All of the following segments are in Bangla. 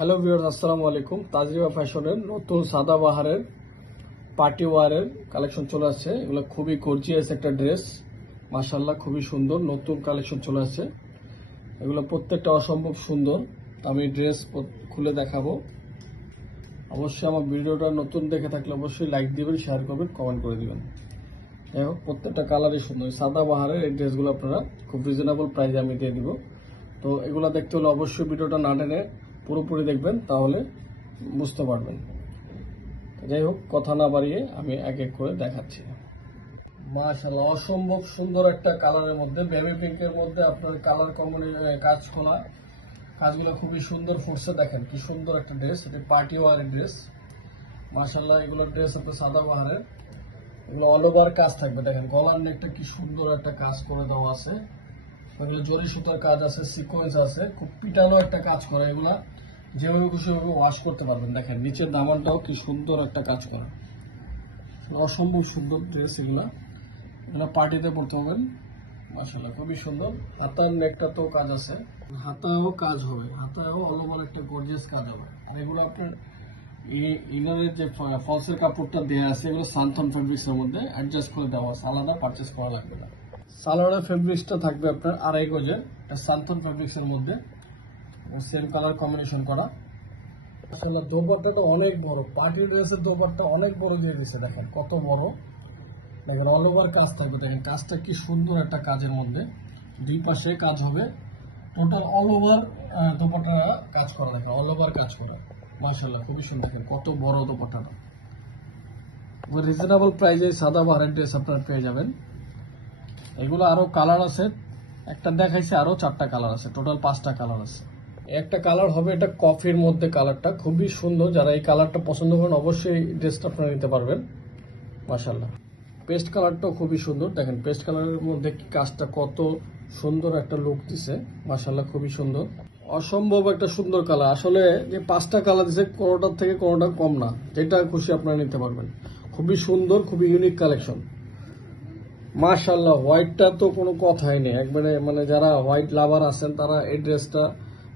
হ্যালো ভিউয়ার্স, আসসালামু আলাইকুম। তাজরিবা ফ্যাশনের নতুন সাদাবাহারের পার্টি ওয়ারের কালেকশন চলে আসছে। এগুলো খুবই গর্জিয়াস একটা ড্রেস, মাশাআল্লাহ খুবই সুন্দর নতুন কালেকশন চলে আসছে। এগুলো প্রত্যেকটা অসম্ভব সুন্দর। আমি ড্রেস খুলে দেখাবো। অবশ্যই আমার ভিডিওটা নতুন দেখে থাকলে অবশ্যই লাইক দিবেন, শেয়ার করবেন, কমেন্ট করে দিবেন। যাই হোক, প্রত্যেকটা কালারই সুন্দর। সাদাবাহারের এই ড্রেসগুলো আপনারা খুব রিজনেবল প্রাইসে আমি দিয়ে দিব। তো এগুলো দেখতে হলে অবশ্যই ভিডিওটা না টেনে পুরোপুরি দেখবেন, তাহলে বুঝতে পারবেন। যাই হোক, কথা না বাড়িয়ে আমি এক এক করে দেখাচ্ছি। মাশাআল্লাহ, অসম্ভব সুন্দর একটা কালারের মধ্যে, বেবি পিঙ্কের মধ্যে আপনার কালার কাজ করা কাজগুলো খুবই সুন্দর ফুটছে। দেখেন কি সুন্দর একটা ড্রেস, এটা পার্টি ওয়ারের ড্রেস। মাশাআল্লাহ, এগুলো ড্রেস আপনার সাদাবাহারের, এগুলো অল ওভার কাজ থাকবে। দেখেন গলার নেকটা কি সুন্দর একটা কাজ করে দেওয়া আছে। এগুলো জরি সুতার কাজ আছে, সিকোয়েন্স আছে, খুব পিটানো একটা কাজ করে। এগুলা যেভাবে খুশি ভাবে ওয়াশ করতে পারবেন। দেখেন নিচের দামানটাও কি সুন্দর একটা কাজ করা, অসম্ভব সুন্দর ড্রেস। এগুলা পার্টিতে পড়তে হবেন। মাশাআল্লাহ খুবই সুন্দর। হাতার নেকটাতেও কাজ আছে, হাতায়ও কাজ হবে, হাতায়ও অল ওভার একটা গর্জিয়াস কাজ হবে। আর এগুলো আপনার ইনারের যে ফলসের কাপড়টা দেওয়া আছে, এগুলো সানথন ফেব্রিক্স এর মধ্যে অ্যাডজাস্ট করে দেওয়া আছে, আলাদা পারচেস করা লাগবে না। সালোয়ারের ফেব্রিক্সটা থাকবে আপনার 2.5 গজের, সানথন ফেব্রিক্স এর মধ্যে সেম কালার কম্বিনেশন করা। আসলে দোপাট্টাটা অনেক বড়, পার্টি ড্রেসের দোপাট্টা অনেক বড় দিয়ে দিচ্ছে। দেখেন কত বড়, দেখেন অল ওভার কাজ থাকবে। দেখেন কাজটা কি সুন্দর একটা কাজের মধ্যে, দুই পাশে কাজ হবে, টোটাল অল ওভার দোপাট্টা কাজ করা। দেখেন অল ওভার কাজ করা, মাশাআল্লাহ খুবই সুন্দর। দেখেন কত বড় দোপাট্টাটা। রিজনেবল প্রাইসে সাদাবাহারের ড্রেস আপনারা পেয়ে যাবেন। এগুলো আরো কালার আছে, একটা দেখাইছে, আরো 4টা কালার আছে, টোটাল 5টা কালার আছে। একটা কালার হবে এটা কফির মধ্যে, কালারটা খুবই সুন্দর। যারা এই কালারটা পছন্দ করেন অবশ্যই ড্রেসটা আপনারা নিতে পারবেন। মাশাআল্লাহ, পেস্ট কালারটাও খুবই সুন্দর। দেখেন পেস্ট কালারের মধ্যে কাজটা কত সুন্দর একটা লুক দিছে, মাশাআল্লাহ খুবই সুন্দর। অসম্ভব একটা সুন্দর কালার। আসলে যে 5টা কালার দিছে, কোনোটার থেকে কোনোটা কম না, যেটা খুশি আপনারা নিতে পারবেন। খুবই সুন্দর, খুবই ইউনিক কালেকশন। মাশাআল্লাহ, হোয়াইটটা তো কোনো কথাই নেই, একবারে মানে যারা হোয়াইট লাভার আছেন তারা এই ড্রেসটা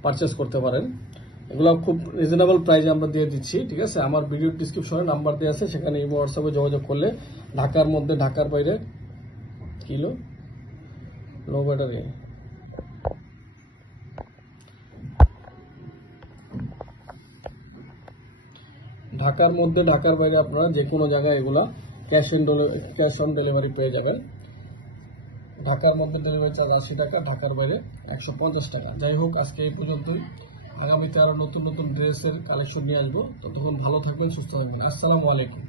পারচেস করতে পারেন। এগুলো খুব রিজনেবল প্রাইসে আমরা দিয়ে দিচ্ছি, ঠিক আছে। আমার ভিডিও ডিসক্রিপশনে নাম্বার দেওয়া আছে, সেখানে ইমো হোয়াটসঅ্যাপে যোগাযোগ করলে ঢাকার মধ্যে, ঢাকার বাইরে কিলো লো ব্যাটারি, ঢাকার মধ্যে ঢাকার বাইরে আপনারা যে কোনো জায়গায় এগুলা ক্যাশ অন ডেলিভারি পেয়ে যাবেন। ঢাকার মধ্যে ডেলিভারি চার্জ 80 টাকা, ঢাকার বাইরে 150 টাকা। যাই হোক, আজকে এই পর্যন্তই। আগামীতে আরো নতুন নতুন ড্রেসের কালেকশন নিয়ে আসবো। ততক্ষণ ভালো থাকবেন, সুস্থ থাকবেন। আসসালামু আলাইকুম।